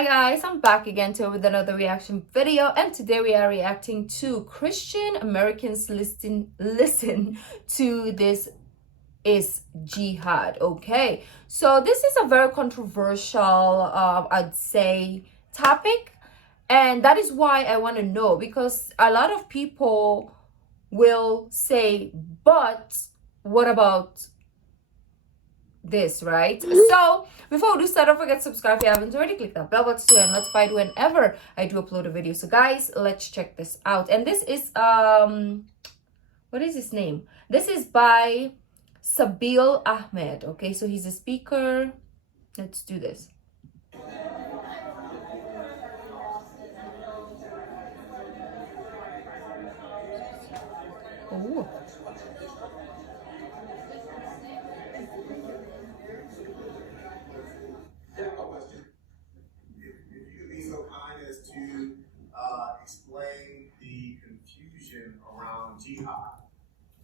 Hi guys, I'm back again with another reaction video, and today we are reacting to Christian Americans listen to this is Jihad. Okay, so this is a very controversial I'd say topic, and that is why I want to know, because a lot of people will say, but what about this, right? So before we do start, don't forget to subscribe if you haven't already. Click that bell button too, and let's find whenever I do upload a video. So guys, let's check this out. And this is what is his name? This is by Sabil Ahmed. Okay, so he's a speaker. Let's do this. Oh. Explain the confusion around jihad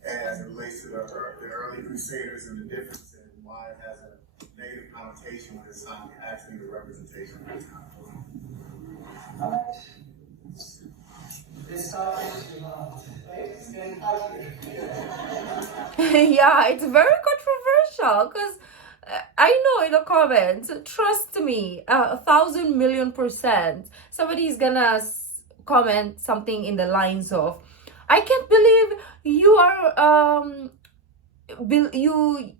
as it relates to the early Crusaders and the difference in why it has a negative connotation when it's not actually the representation of jihad. This topic is jihad, right? It's getting hot here. Yeah, it's very controversial because I know in the comments, trust me, 1,000,000,000%, somebody's gonna comment something in the lines of, I can't believe you are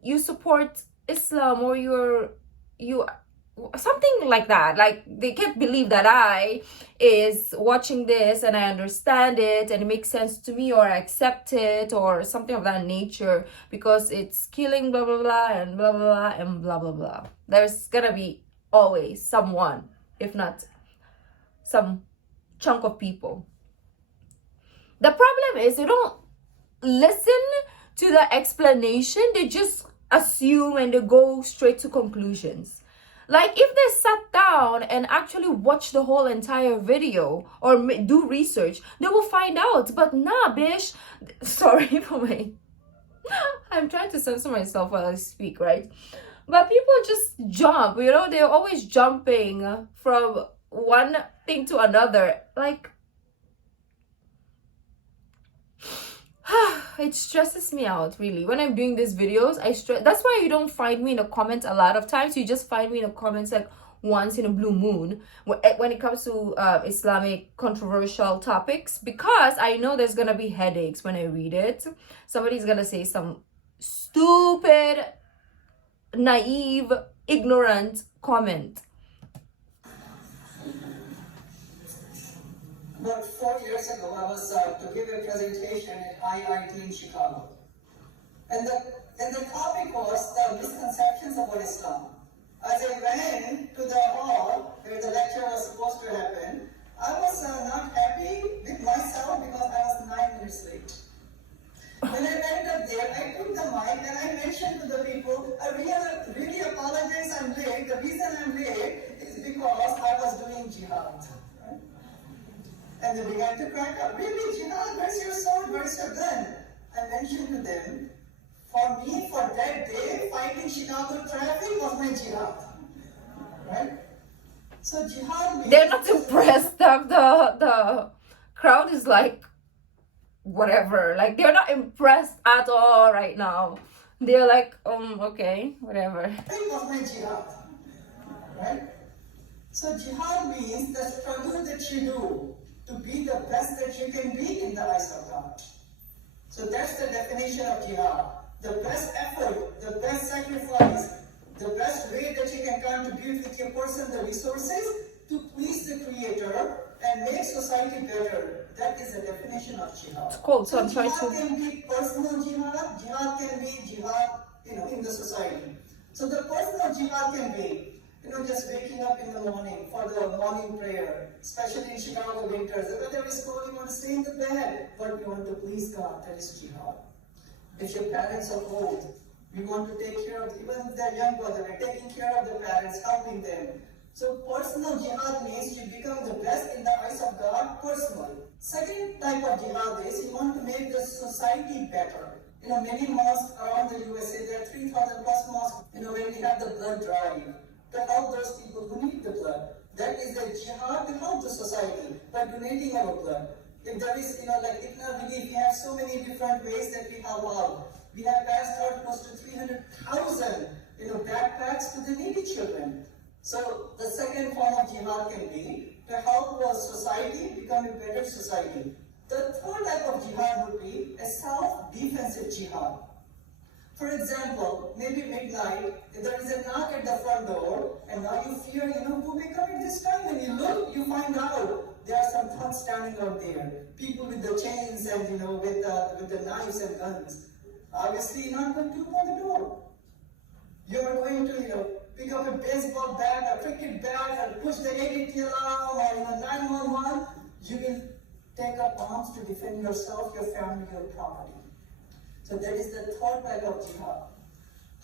you support Islam, or you something like that. Like, they can't believe that I is watching this and I understand it and it makes sense to me, or I accept it, or something of that nature, because it's killing blah blah blah and blah blah blah and blah blah blah. There's gonna be always someone, if not some chunk of people. The problem is they don't listen to the explanation. They just assume and they go straight to conclusions. Like, if they sat down and actually watch the whole entire video or do research, they will find out. But nah, bish. Sorry for me. I'm trying to censor myself while I speak, right? But people just jump, you know, they're always jumping from one thing to another. Like, it stresses me out, really. When I'm doing these videos, that's why you don't find me in the comments a lot of times. You just find me in the comments like once in a blue moon when it comes to Islamic controversial topics, because I know there's gonna be headaches when I read it. Somebody's gonna say some stupid, naive, ignorant comment. About 4 years ago, I was to give a presentation at IIT in Chicago. And the topic was the misconceptions about Islam. As I went to the hall where the lecture was supposed to happen, I was not happy with myself because I was 9 minutes late. When I went up there, I took the mic and I mentioned to the people, I really apologize I'm late. The reason I'm late is because I was doing jihad. And they began to crack up. Really, Jihad, where's your sword? Where's your gun? I mentioned to them, for me, for that day, fighting Chicago traffic was my jihad. Right? So jihad means... They're not impressed. The crowd is like, whatever. Like, they're not impressed at all right now. They're like, okay, whatever. It was my jihad. Right? So jihad means the struggle that you do to be the best that you can be in the eyes of God. So that's the definition of jihad. The best effort, the best sacrifice, the best way that you can contribute with your personal resources to please the Creator and make society better. That is the definition of jihad. It's cool, so I'm trying jihad to... can be personal jihad, jihad can be jihad, in the society. So the personal jihad can be, just waking up in the morning for the morning prayer, especially in Chicago winters. The weather is cold, you want to stay in the bed, but you want to please God. That is jihad. If your parents are old, you want to take care of, even if they're young, they're taking care of the parents, helping them. So personal jihad means you become the best in the eyes of God personally. Second type of jihad is you want to make the society better. Many mosques around the USA, there are 3,000 plus mosques, when we have the blood drive, to help those people who need the blood. That is the jihad to help the society by donating our blood. If there is, like Itna Relief, we have so many different ways that we help out. We have passed out close to 300,000, backpacks to the needy children. So the second form of jihad can be to help our society become a better society. The third type of jihad would be a self-defensive jihad. For example, maybe midnight, if there is a knock at the front door, and now you fear, who may come at this time? When you look, you find out there are some thugs standing out there. People with the chains and, with the knives and guns. Obviously, you're not going to open the door. You're going to, pick up a baseball bat, a cricket bat, and push the 880 alarm or 911. You will take up arms to defend yourself, your family, your property. So that is the third type of jihad.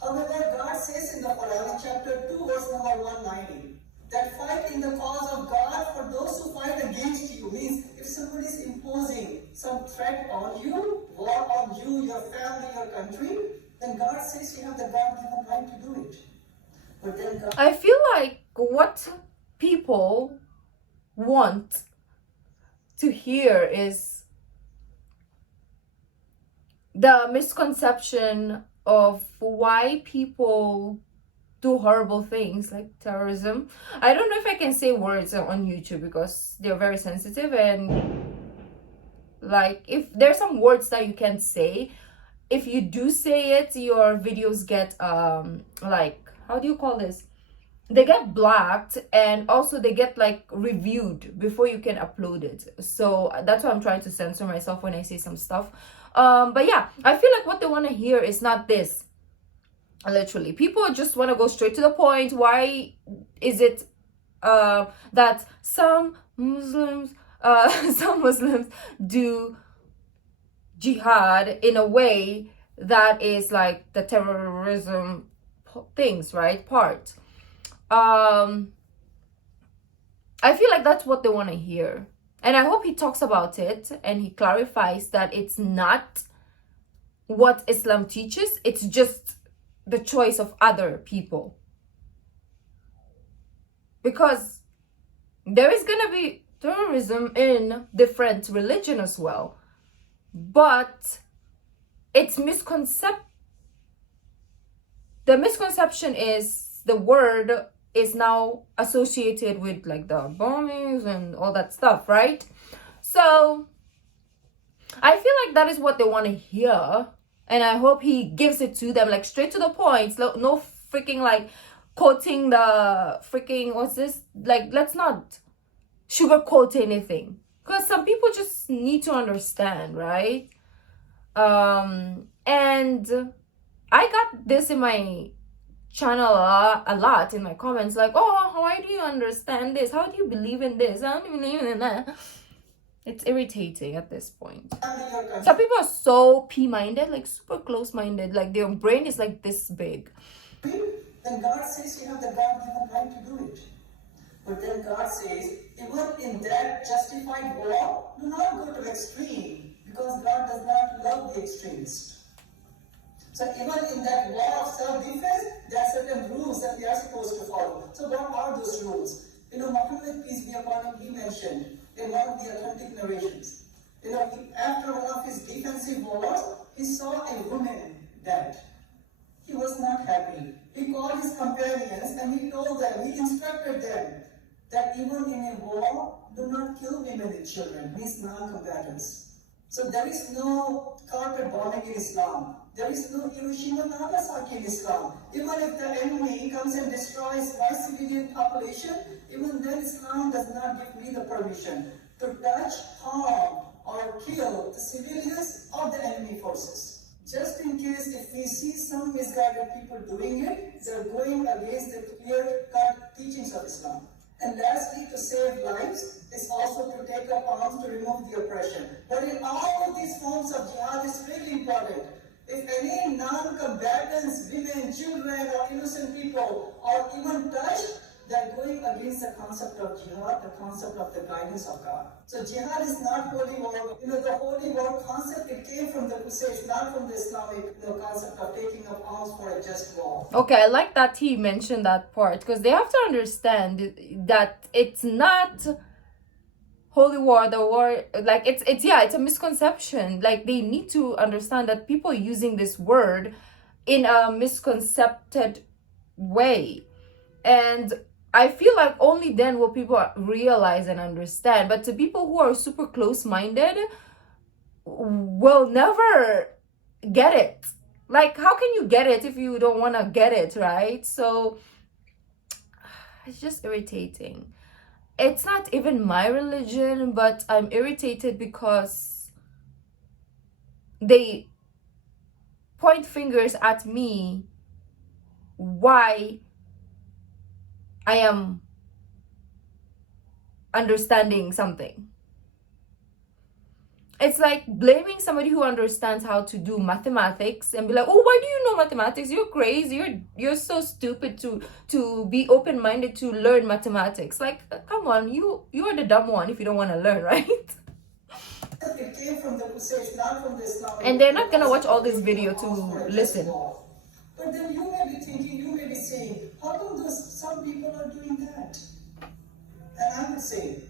However, God says in the Quran, chapter 2, verse number 190, that fight in the cause of God for those who fight against you. Means if somebody is imposing some threat on you, war on you, your family, your country, then God says you have the God-given right to do it. But then God... I feel like what people want to hear is the misconception of why people do horrible things like terrorism. I don't know if I can say words on YouTube because they're very sensitive, and like if there's some words that you can't say, if you do say it, your videos get like, how do you call this? They get blocked, and also they get like reviewed before you can upload it. So that's why I'm trying to censor myself when I say some stuff. But yeah, I feel like what they want to hear is not this. Literally, people just want to go straight to the point. Why is it that some Muslims do jihad in a way that is like the terrorism things, right? Part. I feel like that's what they want to hear. And I hope he talks about it and he clarifies that it's not what Islam teaches. It's just the choice of other people. Because there is going to be terrorism in different religion as well. But it's the misconception is the word is now associated with like the bombings and all that stuff, right? So I feel like that is what they want to hear, and I hope he gives it to them like straight to the point. No freaking like quoting the freaking what's this, like let's not sugarcoat anything, because some people just need to understand, right? And I got this in my channel a lot in my comments, like, oh, why do you understand this? How do you believe in this? I don't believe in that. It's irritating at this point. Some people are so p-minded, like super close-minded, like their brain is like this big. Then God says you have the God-given right to do it. But then God says, even in that justified war, do not go to extreme, because God does not love the extremists. So even in that war of self-defense, there are certain rules that we are supposed to follow. So what are those rules? Muhammad, peace be upon him, he mentioned in one of the authentic narrations. After one of his defensive wars, he saw a woman dead. He was not happy. He called his companions and he told them, he instructed them that even in a war, do not kill women and children, means non-combatants. So there is no carpet bombing in Islam. There is no Hiroshima Nagasaki in Islam. Even if the enemy comes and destroys my civilian population, even then Islam does not give me the permission to touch, harm, or kill the civilians or the enemy forces. Just in case if we see some misguided people doing it, they're going against the clear-cut teachings of Islam. And lastly, to save lives is also to take up arms to remove the oppression. But in all of these forms of jihad is really important. If any non-combatants, women, children, or innocent people are even touched, they're going against the concept of jihad, the concept of the guidance of God. So jihad is not holy war. The holy war concept, it came from the Crusades, not from the Islamic concept of taking up arms for a just war. Okay, I like that he mentioned that part, because they have to understand that it's not holy war, the war, like it's a misconception. Like, they need to understand that people using this word in a misconcepted way, and I feel like only then will people realize and understand. But to people who are super close-minded, will never get it. Like, how can you get it if you don't want to get it, right? So it's just irritating. It's not even my religion, but I'm irritated because they point fingers at me why I am understanding something. It's like blaming somebody who understands how to do mathematics and be like, oh, why do you know mathematics? You're crazy. You're so stupid to be open-minded to learn mathematics. Like, come on, you are the dumb one if you don't want to learn, right? It came from the Crusades, not from the Islamic. And they're not gonna watch all this video to listen. But then you may be thinking, you may be saying, how come some people are doing that? And I would say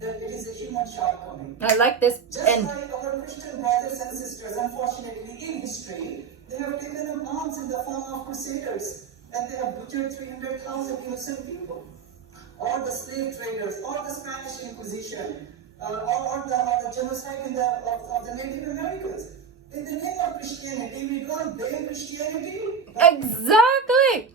that it is a human shortcoming. I like this. Just like our Christian brothers and sisters, unfortunately, in history, they have taken up arms in the form of crusaders, and they have butchered 300,000 innocent people. Or the slave traders, or the Spanish Inquisition, or the genocide of the Native Americans. In the name of Christianity, we don't blame Christianity. Exactly.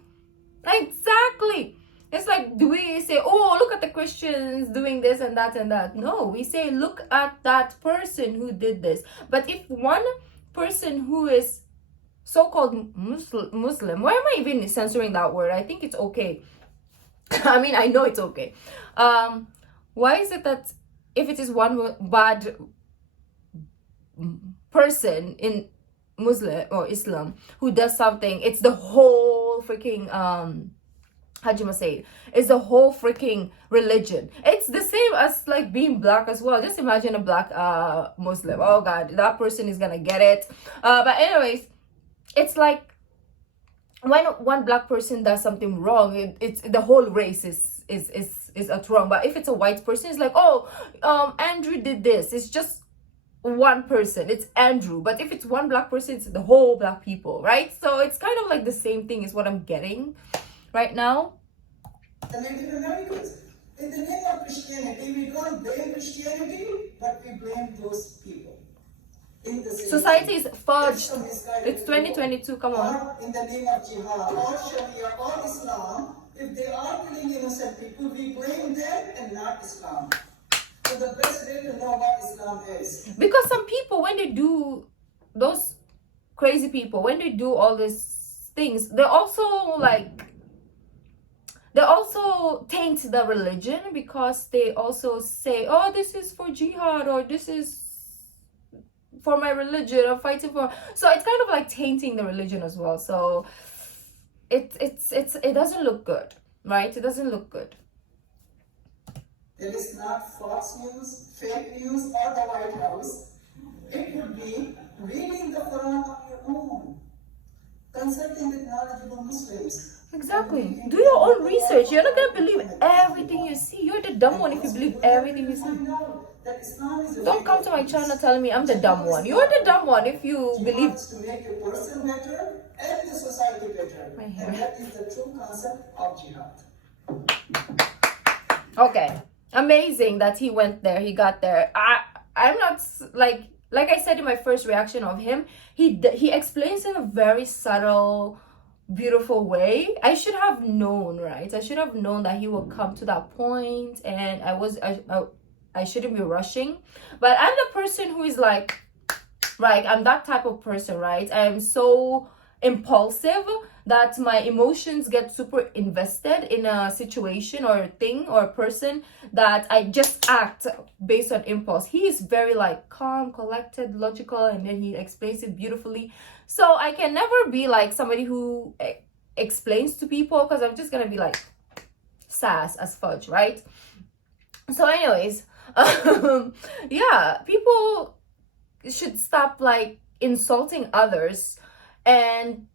It's like, do we say, oh, look at the Christians doing this and that and that? No, we say, look at that person who did this. But if one person who is so-called Muslim, why am I even censoring that word? I think it's okay. I mean, I know it's okay. Why is it that if it is one bad person in Muslim or Islam who does something, it's the whole freaking how do you say it? It's the whole freaking religion. It's the same as like being black as well. Just imagine a black Muslim. Oh god, that person is gonna get it. But anyways, it's like when one black person does something wrong, it's the whole race is at wrong. But if it's a white person, it's like, oh, Andrew did this. It's just one person, it's Andrew. But if it's one black person, it's the whole black people, right? So it's kind of like the same thing is what I'm getting right now. The Native Americans. In the name of Christianity, we don't blame Christianity, but we blame those people. Society is fudged. It's 2022, come on. Or in the name of Jihad, or Sharia, or Islam, if they are killing innocent people, we blame them and not Islam. So the best way to know what Islam is. Because some people, when they do, those crazy people, when they do all these things, they also taint the religion, because they also say, oh, this is for jihad, or this is for my religion, or fighting for. So it's kind of like tainting the religion as well. So it doesn't look good, right? It doesn't look good. It is not Fox News, fake news, or the White House. It would be reading the Quran on your own, consulting with knowledgeable Muslims. Exactly. Do your own research. You're not gonna believe everything you see. You're the dumb one if you believe everything you see. Don't come to my channel telling me I'm the dumb one. You're the dumb one if you believe. To make a person better and the society better. And that is the true concept of jihad. Okay. Amazing that he went there. He got there. I'm not like I said in my first reaction of him. He explains in a very subtle, beautiful way. I should have known, right? I should have known that he will come to that point, and I shouldn't be rushing. But I'm the person who is like, right, I'm that type of person, right? I'm so impulsive that my emotions get super invested in a situation or a thing or a person that I just act based on impulse. He is very like calm, collected, logical, and then he explains it beautifully. So I can never be like somebody who explains to people, because I'm just gonna be like sass as fudge, right? So anyways, yeah, people should stop like insulting others and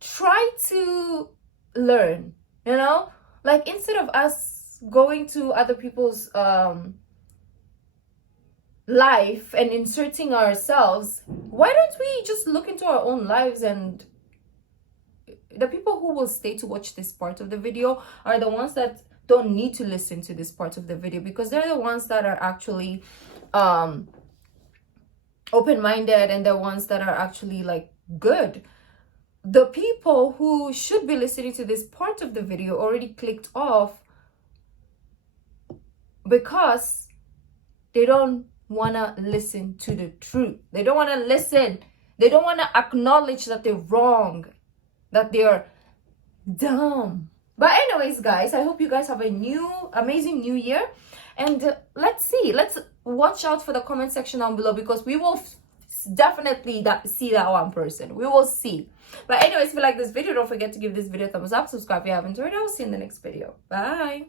try to learn, you know, like instead of us going to other people's life and inserting ourselves, why don't we just look into our own lives? And the people who will stay to watch this part of the video are the ones that don't need to listen to this part of the video, because they're the ones that are actually open-minded, and the ones that are actually like good. The people who should be listening to this part of the video already clicked off because they don't want to listen to the truth. They don't want to listen. They don't want to acknowledge that they're wrong, that they're dumb. But anyways, guys, I hope you guys have a amazing new year. And let's watch out for the comment section down below, because we will definitely see that one person. We will see. But anyways, if you like this video, don't forget to give this video a thumbs up, subscribe if you haven't already. I'll see you in the next video. Bye.